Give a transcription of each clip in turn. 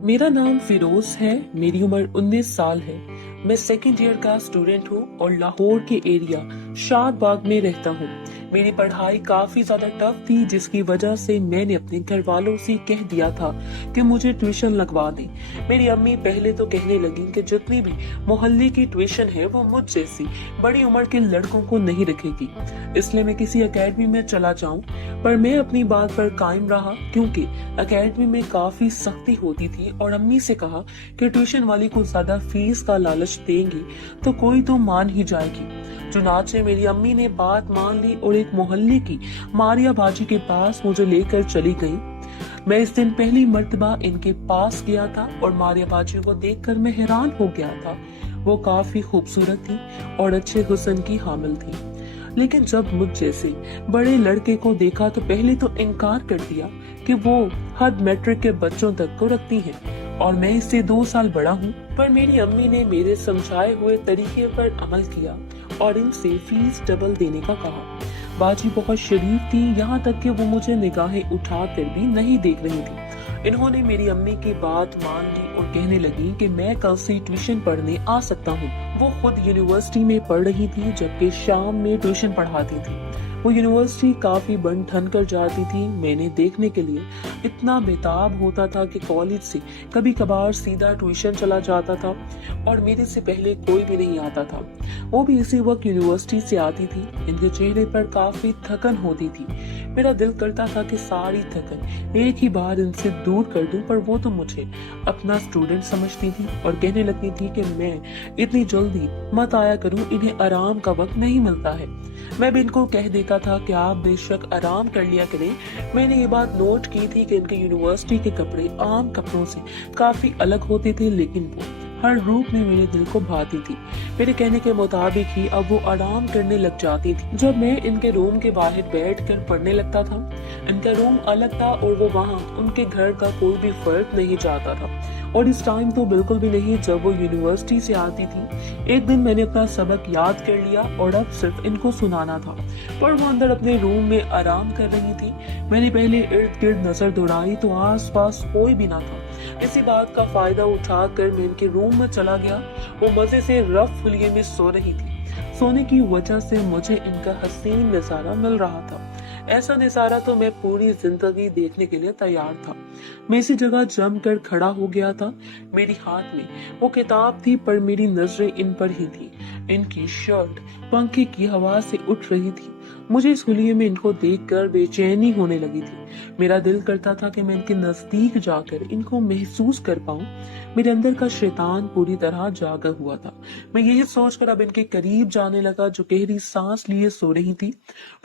मेरा नाम फिरोज है। मेरी उम्र 19 साल है। मैं सेकेंड ईयर का स्टूडेंट हूँ और लाहौर के एरिया शाद बाग में रहता हूँ। मेरी पढ़ाई काफी ज्यादा टफ थी, जिसकी वजह से मैंने अपने घर वालों से कह दिया था कि मुझे ट्यूशन लगवा दें। मेरी अम्मी पहले तो कहने लगी कि जितनी भी मोहल्ले की ट्यूशन है वो मुझ जैसी बड़ी उम्र के लड़कों को नहीं रखेगी, इसलिए मैं किसी एकेडमी में चला जाऊं। पर मैं अपनी बात पर कायम रहा, क्योंकि एकेडमी में काफी सख्ती होती थी और अम्मी से कहा कि ट्यूशन वाली को ज्यादा फीस का लालच देंगे तो कोई तो मान ही जाएगी। चुनाचे मेरी अम्मी ने बात मान ली और एक मोहल्ले की मारिया बाजी के पास मुझे लेकर चली गई। मैं इस दिन पहली मर्तबा इनके पास गया था और मारिया बाजी को देखकर मैं हैरान हो गया था। वो काफी खूबसूरत थी और अच्छे हुस्न की हामिल थी, लेकिन जब मुझ जैसे बड़े लड़के को देखा तो पहले तो इनकार कर दिया कि वो हद मैट्रिक के बच्चों तक को रखती हैं और मैं इससे 2 साल बड़ा हूँ। पर मेरी अम्मी ने मेरे समझाए हुए तरीके पर अमल किया और इनसे फीस डबल देने का कहा। बाजी बहुत शरीफ थी, यहाँ तक कि वो मुझे निगाहें उठाकर भी नहीं देख रही थी। इन्होंने मेरी अम्मी की बात मान ली और कहने लगी कि मैं कल से ट्यूशन पढ़ने आ सकता हूँ। वो खुद यूनिवर्सिटी में पढ़ रही थी, जबकि शाम में ट्यूशन पढ़ाती थी। वो यूनिवर्सिटी काफी बन ठन कर जाती थी। मैंने देखने के लिए इतना बेताब होता था कि कॉलेज से कभी कभार सीधा ट्यूशन चला जाता था और मेरे से पहले कोई भी नहीं आता था। वो भी इसी वक्त यूनिवर्सिटी से आती थी। इनके चेहरे पर काफी थकन होती थी। मेरा दिल करता था कि सारी थकन एक ही बार इनसे दूर कर दूं, पर वो तो मुझे अपना स्टूडेंट समझती थी और कहने लगती थी कि मैं इतनी जल्दी मत आया करूं, इन्हें आराम का वक्त नहीं मिलता है। मैं भी इनको कह देता था कि आप बेशक आराम कर लिया करें। मैंने ये बात नोट की थी कि इनके यूनिवर्सिटी के कपड़े आम कपड़ों से काफी अलग होते थे, लेकिन वो हर रूप में मेरे दिल को भाती थी। मेरे कहने के मुताबिक ही अब वो आराम करने लग जाती थी। जब मैं इनके रूम के बाहर बैठकर पढ़ने लगता था, इनका रूम अलग था और वो वहाँ उनके घर का कोई भी फर्क नहीं चाहता था, और इस टाइम तो बिल्कुल भी नहीं जब वो यूनिवर्सिटी से आती थी। एक दिन मैंने अपना सबक याद कर लिया और अब सिर्फ इनको सुनाना था, पर वो अंदर अपने रूम में आराम कर रही थी। मैंने पहले इर्द गिर्द नजर दौड़ाई तो आस पास कोई भी ना था। इसी बात का फायदा उठाकर मैं इनके रूम में चला गया। वो मजे से रफ हुलिये में सो रही थी। सोने की वजह से मुझे इनका हसीन नजारा मिल रहा था। ऐसा नजारा तो मैं पूरी जिंदगी देखने के लिए तैयार था। मैं इसी जगह जम कर खड़ा हो गया था। मेरी हाथ में वो किताब थी, पर मेरी नजरें इन पर ही थी। इनकी शर्ट पंखे की हवा से उठ रही थी। मुझे इस हुलिये में इनको देखकर बेचैनी होने लगी थी। मेरा दिल करता था कि मैं इनके नजदीक जाकर इनको महसूस कर पाऊं। मेरे अंदर का शैतान पूरी तरह जागा हुआ था। मैं यही सोचकर अब इनके करीब जाने लगा, जो गहरी सांस लिए सो रही थी।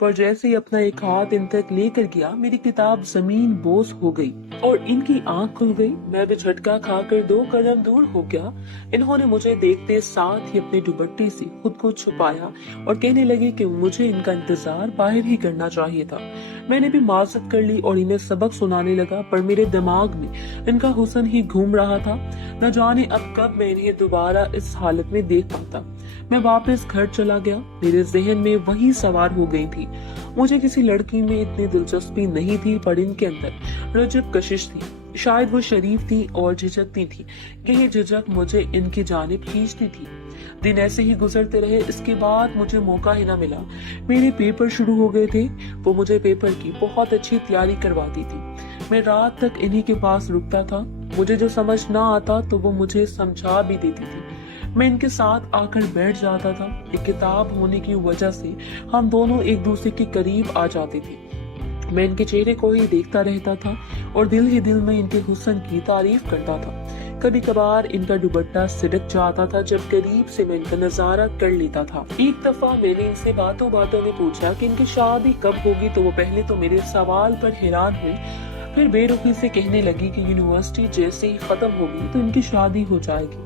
पर जैसे ही अपना एक हाथ इन तक लेकर गया, मेरी किताब जमीन बोझ हो गई और इनकी आंख खुल गई। मैं भी झटका खाकर 2 कदम दूर हो गया। इन्होंने मुझे देखते साथ ही अपने दुपट्टे से खुद को छुपाया और कहने लगे कि मुझे इनका इंतजार बाहर ही करना चाहिए था। मैंने भी माजरत कर ली और इन्हें सबक सुनाने लगा, पर मेरे दिमाग में इनका हुस्न ही घूम रहा था। न जाने अब कब मैं इन्हें दोबारा इस हालत में देख पाता। मैं वापस घर चला गया। मेरे जहन में वही सवार हो गई थी। मुझे किसी लड़की में इतनी दिलचस्पी नहीं थी, पर इनके अंदर रजब कशिश थी। शायद वो शरीफ थी और झिझकती थी। यही झिझक मुझे इनकी जानिब खींचती थी। दिन ऐसे ही गुजरते रहे। इसके बाद मुझे मौका ही ना मिला। मेरे पेपर शुरू हो गए थे। वो मुझे पेपर की बहुत अच्छी तैयारी करवाती थी। मैं रात तक इन्हीं के पास रुकता था। मुझे जो समझ ना आता तो वो मुझे समझा भी देती थी। मैं इनके साथ आकर बैठ जाता था। एक किताब होने की वजह से हम दोनों एक दूसरे के करीब आ जाते थे। मैं इनके चेहरे को ही देखता रहता था और दिल ही दिल में इनके हुस्न की तारीफ करता था। कभी कभार इनका दुपट्टा सिडक जाता था जब करीब से मैं इनका नजारा कर लेता था। एक दफा मैंने इनसे बातों बातों में पूछा कि इनकी शादी कब होगी, तो वो पहले तो मेरे सवाल पर हैरान हुई, फिर बेरुखी से कहने लगी कि यूनिवर्सिटी जैसे ही खत्म होगी तो इनकी शादी हो जाएगी।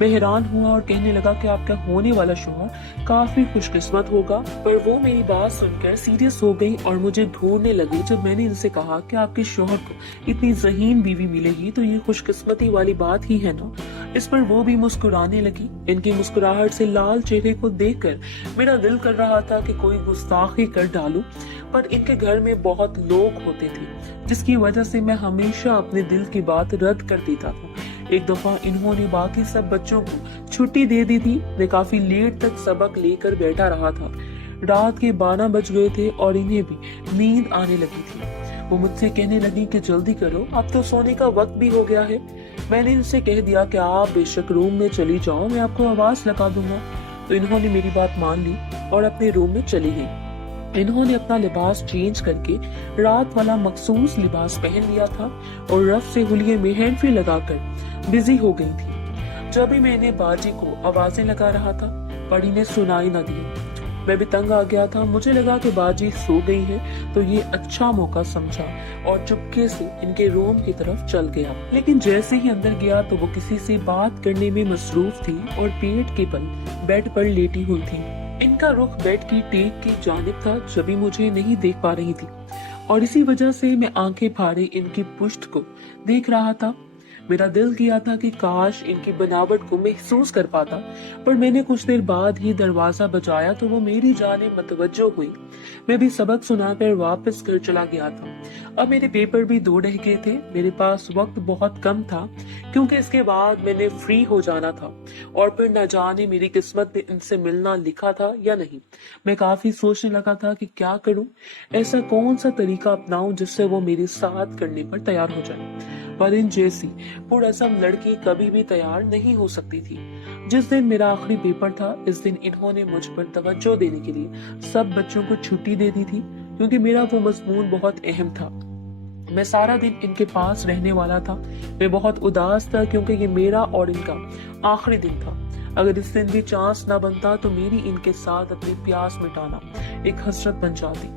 मैं हैरान हुआ और कहने लगा कि आपका होने वाला शौहर काफी खुशकिस्मत होगा, पर वो मेरी बात सुनकर सीरियस हो गई और मुझे ढूंढने लगी। जब मैंने इनसे कहा कि आपके शौहर को इतनी ज़हीन बीवी मिलेगी तो ये खुशकिस्मती वाली बात ही है ना, इस पर वो भी मुस्कुराने लगी। इनकी मुस्कुराहट से लाल चेहरे को देखकर मेरा दिल कर रहा था कि कोई गुस्ताखी कर डालूं, पर इनके घर में बहुत लोग होते थे जिसकी वजह से मैं हमेशा अपने दिल की बात रद्द कर देता था। एक दफा इन्होंने बाकी सब बच्चों को छुट्टी दे दी थी। मैं काफी लेट तक सबक लेकर बैठा रहा था। रात के 12 बज गए थे और इन्हें भी नींद आने लगी थी। वो मुझसे कहने लगी कि जल्दी करो, अब तो सोने का वक्त भी हो गया है। मैंने इनसे कह दिया कि आप बेशक रूम में चली जाओ, मैं आपको आवाज लगा दूंगा। तो इन्होंने मेरी बात मान ली और अपने रूम में चली गई। इन्होंने अपना लिबास चेंज करके रात वाला मखसूस लिबास पहन लिया था और रफ से हुलिये में हैंड फ्री लगाकर बिजी हो गई थी। जब भी मैंने बाजी को आवाजें लगा रहा था पर इन्हें सुनाई न दी। मैं भी तंग आ गया था। मुझे लगा कि बाजी सो गई है तो ये अच्छा मौका समझा और चुपके से इनके रूम की तरफ चल गया। लेकिन जैसे ही अंदर गया तो वो किसी से बात करने में मसरूफ थी और पेट के बल बेड पर लेटी हुई थी। इनका रुख बेड की टेक की जानिब था, जब भी मुझे नहीं देख पा रही थी और इसी वजह से मैं आंखें फाड़े इनकी पुश्त को देख रहा था। मेरा दिल किया था कि काश इनकी बनावट को महसूस कर पाता, पर मैंने कुछ देर बाद ही दरवाजा बजाया तो वो मेरी जानिब मतवज्जो हुई। मैं भी सबक सुनाकर वापस घर चला गया था। अब मेरे पेपर भी 2 रह गए थे। मेरे पास वक्त बहुत कम था क्योंकि इसके बाद मैंने फ्री हो जाना था और फिर न जाने मेरी किस्मत में इनसे मिलना लिखा था या नहीं। मैं काफी सोचने लगा था कि क्या करूं, ऐसा कौन सा तरीका अपनाऊं जिससे वो मेरे साथ करने पर तैयार हो जाए। पर इन जैसी पुरअज़म लड़की कभी भी तैयार नहीं हो सकती थी। जिस दिन मेरा आखिरी पेपर था, इस दिन इन्होंने मुझ पर तवज्जो देने के लिए सब बच्चों को छुट्टी दे दी थी क्योंकि मेरा वो मज़मून बहुत अहम था। मैं सारा दिन इनके पास रहने वाला था। मैं बहुत उदास था क्योंकि ये मेरा और इनका आखिरी दिन था। अगर इस दिन भी चांस ना बनता तो मेरी इनके साथ अपनी प्यास मिटाना एक हसरत बन जाती।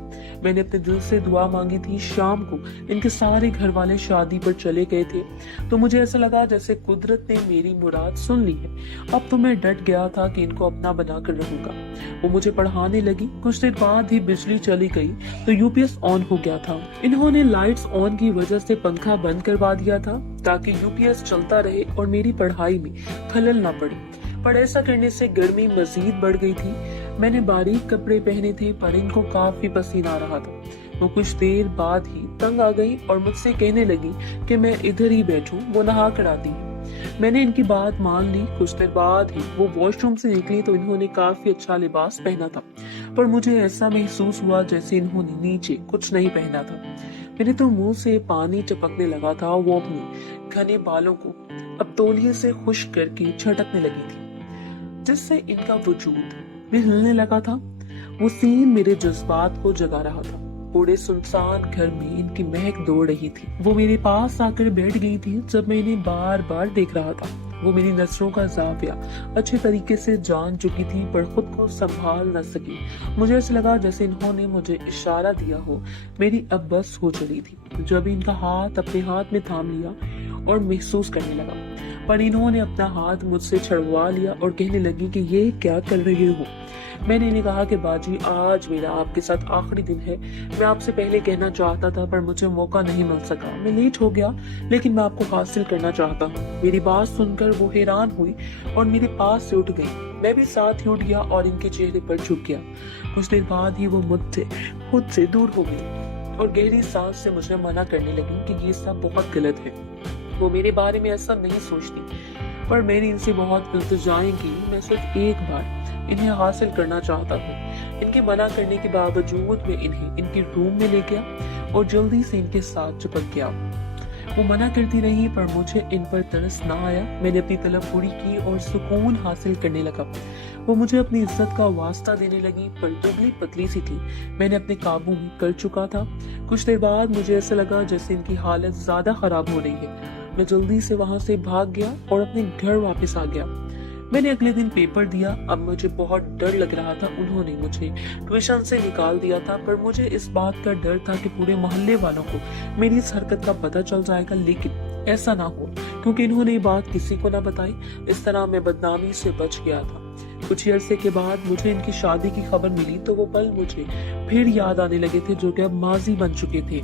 मैंने अपने दिल से दुआ मांगी थी। शाम को इनके सारे घर वाले शादी पर चले गए थे तो मुझे ऐसा लगा जैसे कुदरत ने मेरी मुराद सुन ली है। अब तो मैं डट गया था कि इनको अपना बना कर रहूंगा। वो मुझे पढ़ाने लगी। कुछ देर बाद ही बिजली चली गई तो यूपीएस ऑन हो गया था। इन्होंने लाइट्स ऑन की वजह से पंखा बंद करवा दिया था ताकि यूपीएस चलता रहे और मेरी पढ़ाई में खलल ना पड़े, पर ऐसा करने से गर्मी मजीद बढ़ गई थी। मैंने बारीक कपड़े पहने थे पर इनको काफी पसीना आ रहा था। वो कुछ देर बाद ही तंग आ गई और मुझसे कहने लगी कि मैं इधर ही बैठूं, वो नहा कर आती है। मैंने इनकी बात मान ली। कुछ देर बाद ही वो वॉशरूम से निकली तो इन्होंने काफी अच्छा लिबास पहना था, पर मुझे ऐसा महसूस हुआ जैसे इन्होंने नीचे कुछ नहीं पहना था। मेरे तो मुंह से पानी टपकने लगा था। वो अपने घने बालों को अब तौलिए से खुश्क करके झटकने लगी थी जिससे इनका वजूद भी हिलने लगा था। वो सीन मेरे जज्बात को जगा रहा था। पूरे सुनसान घर में इनकी महक दौड़ रही थी। वो मेरे पास आकर बैठ गई थी जब मैं इन्हें बार बार देख रहा था। वो मेरी नजरों का जाविया अच्छे तरीके से जान चुकी थी पर खुद को संभाल न सकी। मुझे ऐसा लगा जैसे इन्होंने मुझे इशारा दिया हो मेरी अब बस हो चली थी। जब इनका हाथ अपने हाथ में थाम लिया और महसूस करने लगा, पर इन्होंने अपना हाथ मुझसे छुड़वा लिया और कहने लगी कि ये क्या कर रहे हो। मैंने इन्हें कहा कि बाजी, आज मेरा आपके साथ आखिरी दिन है। मैं आपसे पहले कहना चाहता था पर मुझे मौका नहीं मिल सका। मैं लेट हो गया लेकिन मैं आपको हासिल करना चाहता हूँ। मेरी बात सुनकर वो हैरान हुई और मेरे पास से उठ गई। मैं भी साथ ही उठ गया और इनके चेहरे पर झुक गया। कुछ देर बाद ही वो मुझसे खुद से दूर हो गई और गहरी सांस से मुझे मना करने लगी कि ये सब बहुत गलत है। वो मेरे बारे में ऐसा नहीं सोचती, पर मैंने इनसे बहुत इल्तिजाएं की। मैं सिर्फ एक बार इन्हें हासिल करना चाहता हूँ। इनके मना करने के बावजूद मैं इन्हें इनके रूम में ले गया और जल्दी से इनके साथ चिपक गया। वो मना करती रही पर मुझे इन पर तरस ना आया। मैंने अपनी तलब पूरी की और सुकून हासिल करने लगा। वो मुझे अपनी इज्जत का वास्ता देने लगी पर दुबली पतली सी थी। मैंने अपने काबू में कर चुका था। कुछ देर बाद मुझे ऐसा लगा जैसे इनकी हालत ज्यादा खराब हो रही है। मैं जल्दी से वहां से भाग गया और अपने घर वापस आ गया। मैंने अगले दिन पेपर दिया। अब मुझे बहुत डर लग रहा था। उन्होंने मुझे ट्यूशन से निकाल दिया था पर मुझे इस बात का डर था कि पूरे मोहल्ले वालों को मेरी इस हरकत का पता चल जाएगा। लेकिन ऐसा ना हो, क्योंकि इन्होंने ये बात किसी को ना बताई। इस तरह मैं बदनामी से बच गया था। कुछ अरसे के बाद मुझे इनकी शादी की खबर मिली तो वो पल मुझे फिर याद आने लगे थे, जो कि अब माजी बन चुके थे।